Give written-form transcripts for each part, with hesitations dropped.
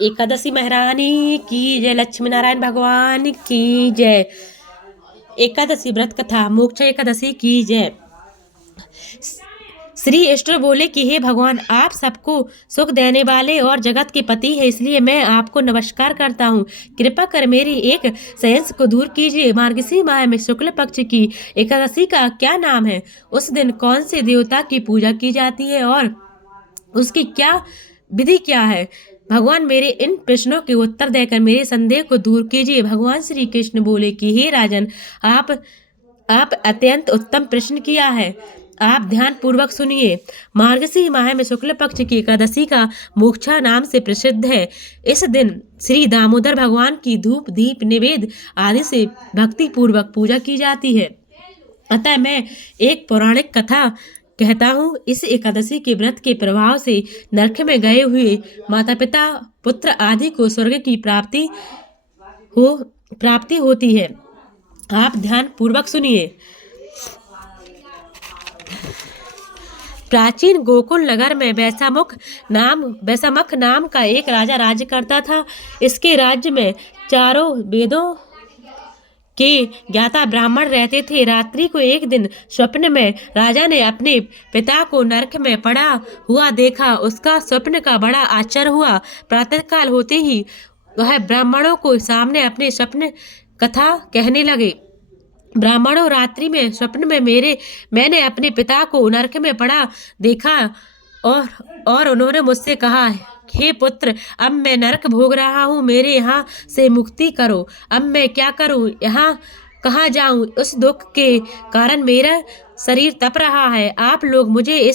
एकादशी महारानी की जय, लक्ष्मी नारायण भगवान की जय। एकादशी व्रत कथा। मोक्ष एकादशी की जय। श्री ईश्वर बोले कि हे भगवान, आप सबको सुख देने वाले और जगत के पति हैं, इसलिए मैं आपको नमस्कार करता हूँ। कृपा कर मेरी एक संशय को दूर कीजिए। मार्गशीर माह में शुक्ल पक्ष की एकादशी का क्या नाम है? उस दिन कौन से देवता की पूजा की जाती है और उसकी क्या विधि क्या है? भगवान, मेरे इन प्रश्नों के उत्तर देकर मेरे संदेह को दूर कीजिए। भगवान श्री कृष्ण बोले कि हे राजन, आप अत्यंत उत्तम प्रश्न किया है। आप ध्यान पूर्वक सुनिए। मार्गशीर माह में शुक्ल पक्ष की एकादशी का मोक्षा नाम से प्रसिद्ध है। इस दिन श्री दामोदर भगवान की धूप दीप निवेद आदि से भक्ति पूर्वक पूजा की जाती है। अतः मैं एक पौराणिक कथा कहता हूँ। इस एकादशी के व्रत के प्रभाव से नरक में गए हुए माता पिता पुत्र आदि को स्वर्ग की प्राप्ति होती है। आप ध्यान पूर्वक सुनिए। प्राचीन गोकुल नगर में वैशामख नाम का एक राजा राज्य करता था। इसके राज्य में चारों वेदों के ज्ञाता ब्राह्मण रहते थे। रात्रि को एक दिन स्वप्न में राजा ने अपने पिता को नरक में पड़ा हुआ देखा। उसका स्वप्न का बड़ा आश्चर्य हुआ। प्रातःकाल होते ही वह ब्राह्मणों को सामने अपने स्वप्न कथा कहने लगे। ब्राह्मणों, रात्रि में स्वप्न में मैंने अपने पिता को नरक में पड़ा देखा और उन्होंने मुझसे कहा, हे पुत्र, अब मैं नरक भोग रहा हूँ, मेरे यहाँ से मुक्ति करो। अब मैं क्या करूँ, यहाँ कहाँ जाऊँ? उस दुख के कारण मेरा शरीर तप रहा है। आप लोग मुझे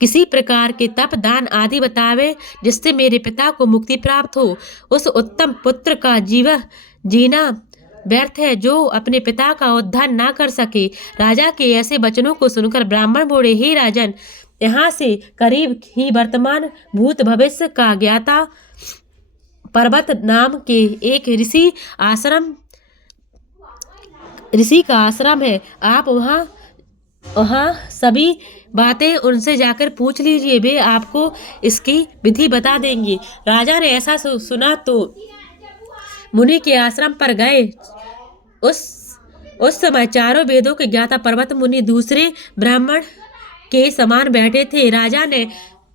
किसी प्रकार के तप दान आदि बतावे जिससे मेरे पिता को मुक्ति प्राप्त हो। उस उत्तम पुत्र का जीना व्यर्थ है जो अपने पिता का उद्धार ना कर सके। राजा के ऐसे वचनों को सुनकर ब्राह्मण बोले, हे राजन, यहाँ से करीब ही वर्तमान भूत भविष्य का ज्ञाता पर्वत नाम के एक ऋषि का आश्रम है। आप वहाँ सभी बातें उनसे जाकर पूछ लीजिए, वे आपको इसकी विधि बता देंगे। राजा ने ऐसा सुना तो मुनि के आश्रम पर गए। उस समय चारों वेदों के ज्ञाता पर्वत मुनि दूसरे ब्राह्मण के समान बैठे थे। राजा ने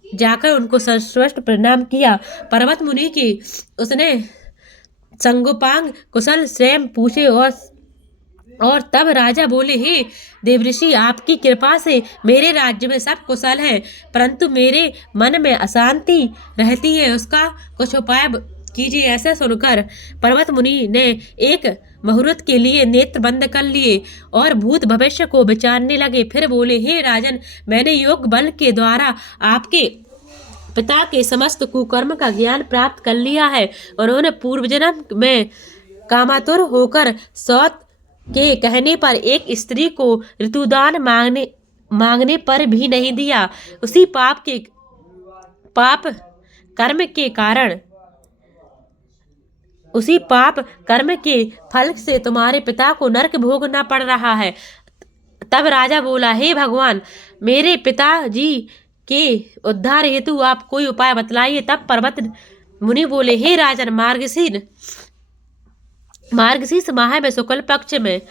जाकर उनको सर्वश्रेष्ठ प्रणाम किया। पर्वत मुनि की उसने संगोपांग कुशल स्वयं पूछे और तब राजा बोले, हे देवऋषि, आपकी कृपा से मेरे राज्य में सब कुशल है, परंतु मेरे मन में अशांति रहती है, उसका कुछ उपाय कीजिए। ऐसा सुनकर पर्वत मुनि ने एक मुहूर्त के लिए नेत्र बंद कर लिए और भूत भविष्य को विचारने लगे। फिर बोले, हे राजन, मैंने योग बल के द्वारा आपके पिता के समस्त कुकर्म का ज्ञान प्राप्त कर लिया है। उन्होंने पूर्व जन्म में कामातुर होकर सौत के कहने पर एक स्त्री को ऋतुदान मांगने पर भी नहीं दिया। उसी पाप कर्म के फल से तुम्हारे पिता को नरक भोगना पड़ रहा है। तब राजा बोला, हे भगवान, मेरे पिताजी के उद्धार हेतु आप कोई उपाय बतलाइए। तब पर्वत मुनि बोले, हे राजन, मार्गशीर्ष माह में शुक्ल पक्ष में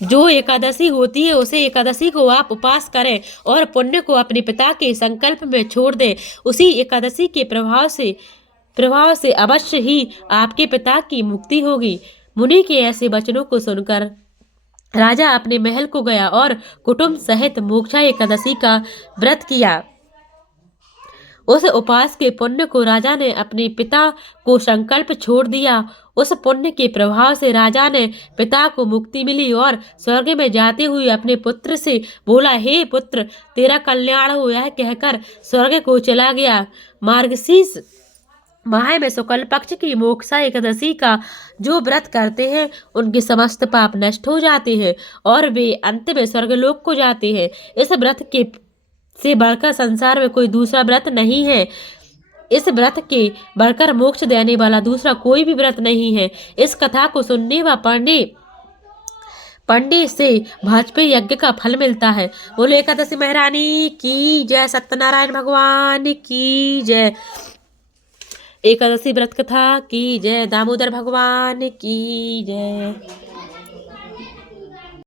जो एकादशी होती है, उसे एकादशी को आप उपास करें और पुण्य को अपने पिता के संकल्प में छोड़ दें। उसी एकादशी के प्रभाव से अवश्य ही आपके पिता की मुक्ति होगी। मुनि के ऐसे वचनों को सुनकर राजा अपने महल को गया और कुटुंब सहित मोक्षा एकादशी का व्रत किया। उस उपास के पुण्य को राजा ने अपने पिता को संकल्प छोड़ दिया। उस पुण्य के प्रभाव से राजा ने पिता को मुक्ति मिली और स्वर्ग में जाते हुए अपने पुत्र से बोला, हे पुत्र, तेरा कल्याण हो। यह कहकर स्वर्ग को चला गया। मार्गशीर्ष माह में शुक्ल पक्ष की मोक्षा एकादशी का जो व्रत करते हैं, उनके समस्त पाप नष्ट हो जाते हैं और वे अंत में स्वर्गलोक को जाते हैं। इस व्रत के से बढ़कर संसार में कोई दूसरा व्रत नहीं है। इस व्रत के बढ़कर मोक्ष देने वाला दूसरा कोई भी व्रत नहीं है। इस कथा को सुनने व पढ़ने से वाजपेयी यज्ञ का फल मिलता है। बोलो एकादशी महारानी की जय, सत्यनारायण भगवान की जय। एकादशी व्रत कथा की जय, दामोदर भगवान की जय।